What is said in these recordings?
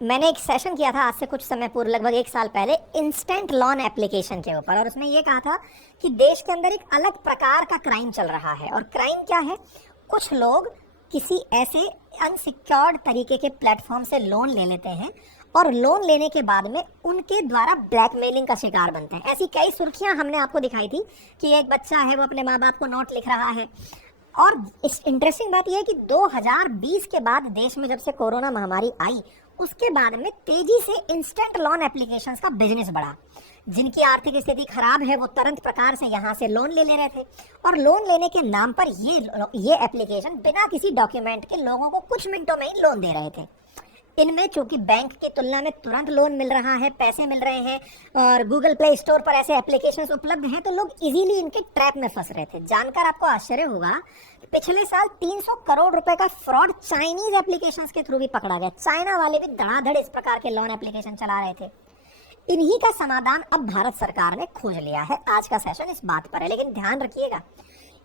मैंने एक सेशन किया था आज से कुछ समय पूर्व, लगभग 1 साल पहले, इंस्टेंट लोन एप्लीकेशन के ऊपर, और उसमें ये कहा था कि देश के अंदर एक अलग प्रकार का क्राइम चल रहा है। और क्राइम क्या है? कुछ लोग किसी ऐसे अनसिक्योर्ड तरीके के प्लेटफॉर्म से लोन ले लेते हैं और लोन लेने के बाद में उनके द्वारा ब्लैकमेलिंग का शिकार बनते हैं। ऐसी कई सुर्खियां हमने आपको दिखाई थी कि एक बच्चा है, वो अपने माँ बाप को नोट लिख रहा है। और इस इंटरेस्टिंग बात यह है कि 2020 के बाद देश में जब से कोरोना महामारी आई, उसके बाद में तेजी से इंस्टेंट लोन एप्लीकेशंस का बिजनेस बढ़ा। जिनकी आर्थिक स्थिति खराब है वो तुरंत प्रकार से यहाँ से लोन ले रहे थे, और लोन लेने के नाम पर ये एप्लीकेशन बिना किसी डॉक्यूमेंट के लोगों को कुछ मिनटों में ही लोन दे रहे थे। इनमें चूंकि बैंक की तुलना में तुरंत लोन मिल रहा है, पैसे मिल रहे हैं, और गूगल प्ले स्टोर पर ऐसे एप्लीकेशंस उपलब्ध हैं, तो लोग इजीली इनके ट्रैप में फंस रहे थे। जानकर आपको आश्चर्य होगा, पिछले साल 300 करोड़ रुपए का फ्रॉड चाइनीज एप्लीकेशंस के थ्रू भी पकड़ा गया। चाइना वाले भी धड़ाधड़ इस प्रकार के लोन एप्लीकेशन चला रहे थे। इन्हीं का समाधान अब भारत सरकार ने खोज लिया है। आज का सेशन इस बात पर है, लेकिन ध्यान रखिएगा,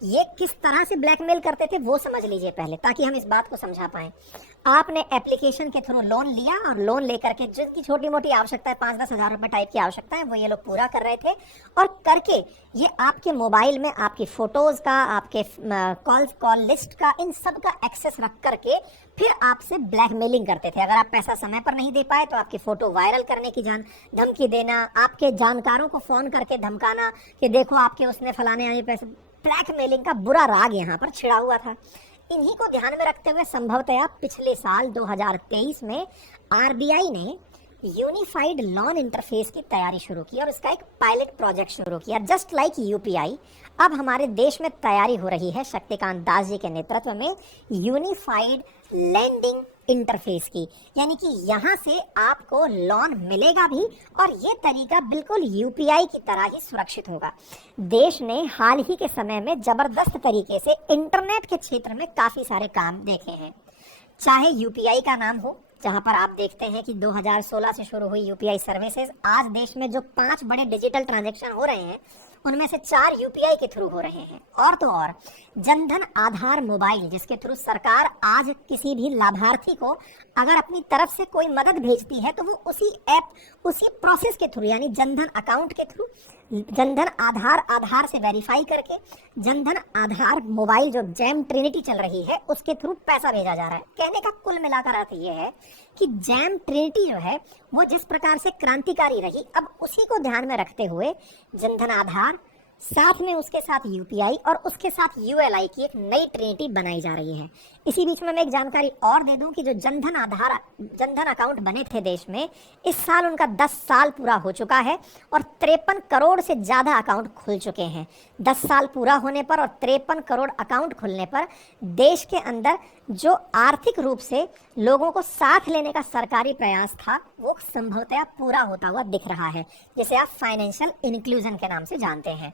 ये किस तरह से ब्लैकमेल करते थे वो समझ लीजिए पहले, ताकि हम इस बात को समझा पाएं। आपने एप्लीकेशन के थ्रू लोन लिया, और लोन लेकर के जिसकी छोटी मोटी आवश्यकता है, 5-10 हज़ार रुपए टाइप की आवश्यकता है, वो ये लोग पूरा कर रहे थे। और करके ये आपके मोबाइल में आपकी फोटोज का, आपके कॉल लिस्ट का, इन सब का एक्सेस रख करके फिर आपसे ब्लैकमेलिंग करते थे। अगर आप पैसा समय पर नहीं दे पाए तो आपकी फोटो वायरल करने की धमकी देना, आपके जानकारों को फोन करके धमकाना कि देखो आपके उसने फलाने आने पैसे। ब्लैकमेलिंग का बुरा राग यहाँ पर छिड़ा हुआ था। इन्हीं को ध्यान में रखते हुए संभवतः पिछले साल 2023 में आरबीआई ने यूनिफाइड लोन इंटरफेस की तैयारी शुरू की और इसका एक पायलट प्रोजेक्ट शुरू किया। जस्ट लाइक यूपीआई, अब हमारे देश में तैयारी हो रही है शक्तिकांत दास जी के नेतृत्व में यूनिफाइड लेंडिंग इंटरफेस की, यानी कि यहाँ से आपको लोन मिलेगा भी, और ये तरीका बिल्कुल यूपीआई की तरह ही सुरक्षित होगा। देश ने हाल ही के समय में जबरदस्त तरीके से इंटरनेट के क्षेत्र में काफी सारे काम देखे हैं। चाहे यूपीआई का नाम हो, जहां पर आप देखते हैं कि 2016 से शुरू हुई यूपीआई सर्विसेज, आज देश में जो 5 बड़े डिजिटल ट्रांजैक्शन हो रहे हैं उनमें से 4 यूपीआई के थ्रू हो रहे हैं। और तो और जनधन आधार मोबाइल, जिसके थ्रू सरकार आज किसी भी लाभार्थी को अगर अपनी तरफ से कोई मदद भेजती है तो वो उसी ऐप, उसी प्रोसेस के थ्रू, यानी जनधन अकाउंट के थ्रू, जनधन आधार से वेरीफाई करके जनधन आधार मोबाइल जो जैम ट्रिनिटी चल रही है उसके थ्रू पैसा भेजा जा रहा है। कहने का कुल मिलाकर अर्थ ये है कि जैम ट्रिनिटी जो है वो जिस प्रकार से क्रांतिकारी रही, अब उसी को ध्यान में रखते हुए जनधन आधार, साथ में उसके साथ यूपीआई और उसके साथ यूएलआई की एक नई ट्रिनिटी बनाई जा रही है। इसी बीच में मैं एक जानकारी और दे दूं कि जो जनधन अकाउंट बने थे देश में, इस साल उनका 10 साल पूरा हो चुका है और 53 करोड़ से ज़्यादा अकाउंट खुल चुके हैं। 10 साल पूरा होने पर और 53 करोड़ अकाउंट खुलने पर देश के अंदर जो आर्थिक रूप से लोगों को साथ लेने का सरकारी प्रयास था वो संभवतः पूरा होता हुआ दिख रहा है, जिसे आप फाइनेंशियल इंक्लूजन के नाम से जानते हैं।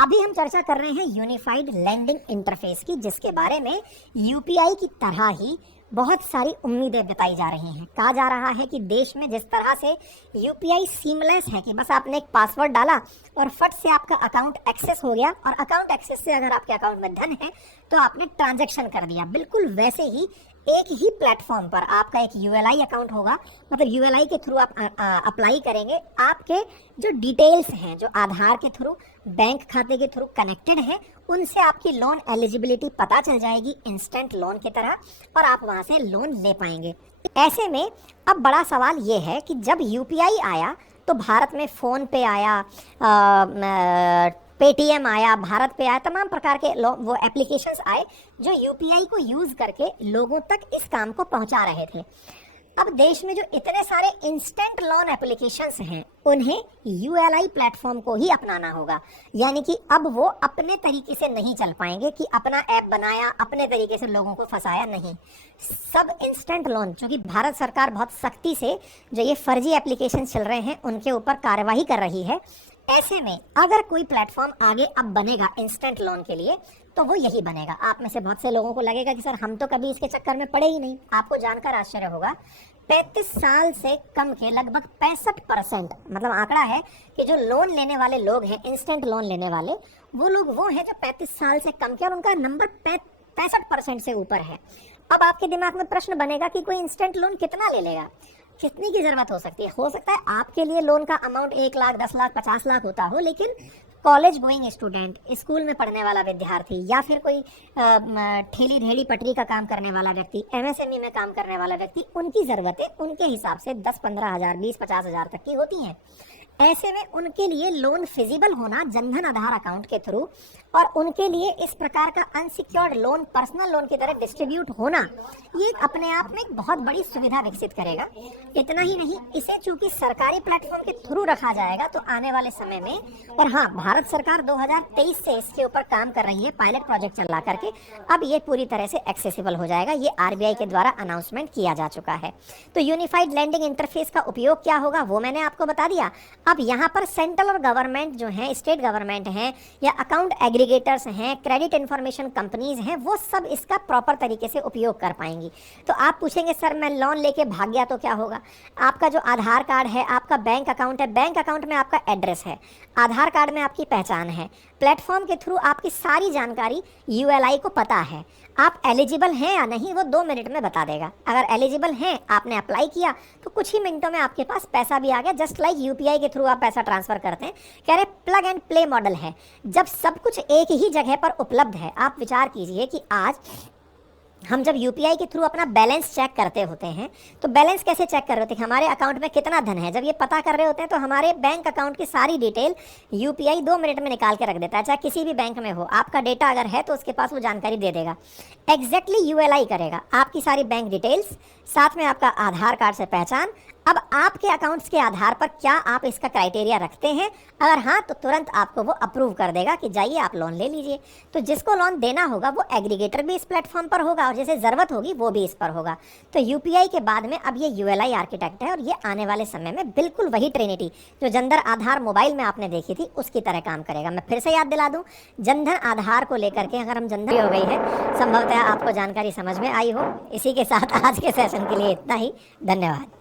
अभी हम चर्चा कर रहे हैं यूनिफाइड लेंडिंग इंटरफेस की, जिसके बारे में यूपीआई की तरह ही बहुत सारी उम्मीदें बताई जा रही हैं। कहा जा रहा है कि देश में जिस तरह से यूपीआई सीमलेस है कि बस आपने एक पासवर्ड डाला और फट से आपका अकाउंट एक्सेस हो गया, और अकाउंट एक्सेस से अगर आपके अकाउंट में धन है तो आपने ट्रांजैक्शन कर दिया, बिल्कुल वैसे ही एक ही प्लेटफॉर्म पर आपका एक यूएलआई अकाउंट होगा। मतलब यूएलआई के थ्रू आप अप्लाई करेंगे, आपके जो डिटेल्स हैं जो आधार के थ्रू, बैंक खाते के थ्रू कनेक्टेड है, उनसे आपकी लोन एलिजिबिलिटी पता चल जाएगी इंस्टेंट लोन की तरह, और आप वहां से लोन ले पाएंगे। ऐसे में अब बड़ा सवाल ये है कि जब यूपीआई आया तो भारत में फोन पे आया, पेटीएम आया, भारत पे आया, तमाम प्रकार के वो एप्लीकेशंस आए जो यूपीआई को यूज करके लोगों तक इस काम को पहुंचा रहे थे। अब देश में जो इतने सारे इंस्टेंट लोन एप्लीकेशंस हैं उन्हें यूएलआई प्लेटफॉर्म को ही अपनाना होगा, यानी कि अब वो अपने तरीके से नहीं चल पाएंगे कि अपना ऐप बनाया, अपने तरीके से लोगों को फंसाया, नहीं। सब इंस्टेंट लोन, चूंकि भारत सरकार बहुत सख्ती से जो ये फर्जी एप्लीकेशन चल रहे हैं उनके ऊपर कार्यवाही कर रही है, ऐसे में अगर कोई प्लेटफॉर्म आगे अब बनेगा इंस्टेंट लोन के लिए तो वो यही बनेगा। आप में से बहुत से लोगों को लगेगा कि सर हम तो कभी इसके चक्कर में पड़े ही नहीं। आपको जानकर आश्चर्य होगा, 35 साल से कम के लगभग 65%, मतलब आंकड़ा है कि जो लोन लेने वाले लोग हैं, इंस्टेंट लोन लेने वाले, वो लोग वो हैं जो 35 साल से कम के, और उनका नंबर 65% से ऊपर है। अब आपके दिमाग में प्रश्न बनेगा कि कोई इंस्टेंट लोन कितना ले लेगा। कितनी की जरूरत हो सकती है? हो सकता है आपके लिए लोन का अमाउंट 1 लाख, 10 लाख, 50 लाख होता हो, लेकिन कॉलेज गोइंग स्टूडेंट, स्कूल में पढ़ने वाला विद्यार्थी, या फिर कोई ठेली ढेली पटरी का काम करने वाला व्यक्ति, एमएसएमई में काम करने वाला व्यक्ति, उनकी ज़रूरतें उनके हिसाब से 10-15 हज़ार, 20-50 हज़ार तक की होती हैं। ऐसे में उनके लिए लोन फिजिबल होना जनधन आधार अकाउंट के थ्रू, और उनके लिए इस प्रकार का अनसिक्योर्ड लोन पर्सनल लोन की तरह डिस्ट्रीब्यूट होना, ये अपने आप में एक बहुत बड़ी सुविधा विकसित करेगा। इतना ही नहीं, इसे चूंकि सरकारी प्लेटफॉर्म के थ्रू रखा जाएगा तो आने वाले समय में, और हाँ, भारत सरकार 2023 से इसके ऊपर काम कर रही है, पायलट प्रोजेक्ट चला करके, अब ये पूरी तरह से एक्सेसिबल हो जाएगा। ये आरबीआई के द्वारा अनाउंसमेंट किया जा चुका है। तो यूनिफाइड लैंडिंग इंटरफेस का उपयोग क्या होगा वो मैंने आपको बता दिया। अब यहाँ पर सेंट्रल और गवर्नमेंट जो है, स्टेट गवर्नमेंट हैं या अकाउंट एग्रीगेटर्स हैं, क्रेडिट इंफॉर्मेशन कंपनीज हैं, वो सब इसका प्रॉपर तरीके से उपयोग कर पाएंगी। तो आप पूछेंगे सर मैं लोन लेके भाग गया तो क्या होगा? आपका जो आधार कार्ड है, आपका बैंक अकाउंट है, बैंक अकाउंट में आपका एड्रेस है, आधार कार्ड में आपकी पहचान है, प्लेटफॉर्म के थ्रू आपकी सारी जानकारी यूएलआई को पता है। आप एलिजिबल हैं या नहीं वो 2 मिनट में बता देगा। अगर एलिजिबल हैं, आपने अप्लाई किया, तो कुछ ही मिनटों में आपके पास पैसा भी आ गया। जस्ट लाइक यूपीआई के थ्रू आप पैसा ट्रांसफर करते हैं। कह रहे प्लग एंड प्ले मॉडल है, जब सब कुछ एक ही जगह पर उपलब्ध है। आप विचार कीजिए कि आज हम जब यूपीआई के थ्रू अपना बैलेंस चेक करते होते हैं, तो बैलेंस कैसे चेक कर रहे होते हैं? हमारे अकाउंट में कितना धन है, जब ये पता कर रहे होते हैं तो हमारे बैंक अकाउंट की सारी डिटेल यूपीआई 2 मिनट में निकाल के रख देता है। चाहे किसी भी बैंक में हो, आपका डेटा अगर है तो उसके पास वो जानकारी दे देगा। एग्जैक्टली यूएलआई करेगा आपकी सारी बैंक डिटेल्स, साथ में आपका आधार कार्ड से पहचान। अब आपके अकाउंट्स के आधार पर क्या आप इसका क्राइटेरिया रखते हैं? अगर हाँ, तो तुरंत आपको वो अप्रूव कर देगा कि जाइए आप लोन ले लीजिए। तो जिसको लोन देना होगा वो एग्रीगेटर भी इस प्लेटफॉर्म पर होगा, और जैसे ज़रूरत होगी वो भी इस पर होगा। तो यूपीआई के बाद में अब ये यूएलआई आर्किटेक्ट है, और ये आने वाले समय में बिल्कुल वही ट्रिनिटी जो जनधन आधार मोबाइल में आपने देखी थी उसकी तरह काम करेगा। मैं फिर से याद दिला दूँ, जनधन आधार को लेकर के अगर हम जनधन हो गई है, संभवतः आपको जानकारी समझ में आई हो। इसी के साथ आज के सेशन के लिए इतना ही। धन्यवाद।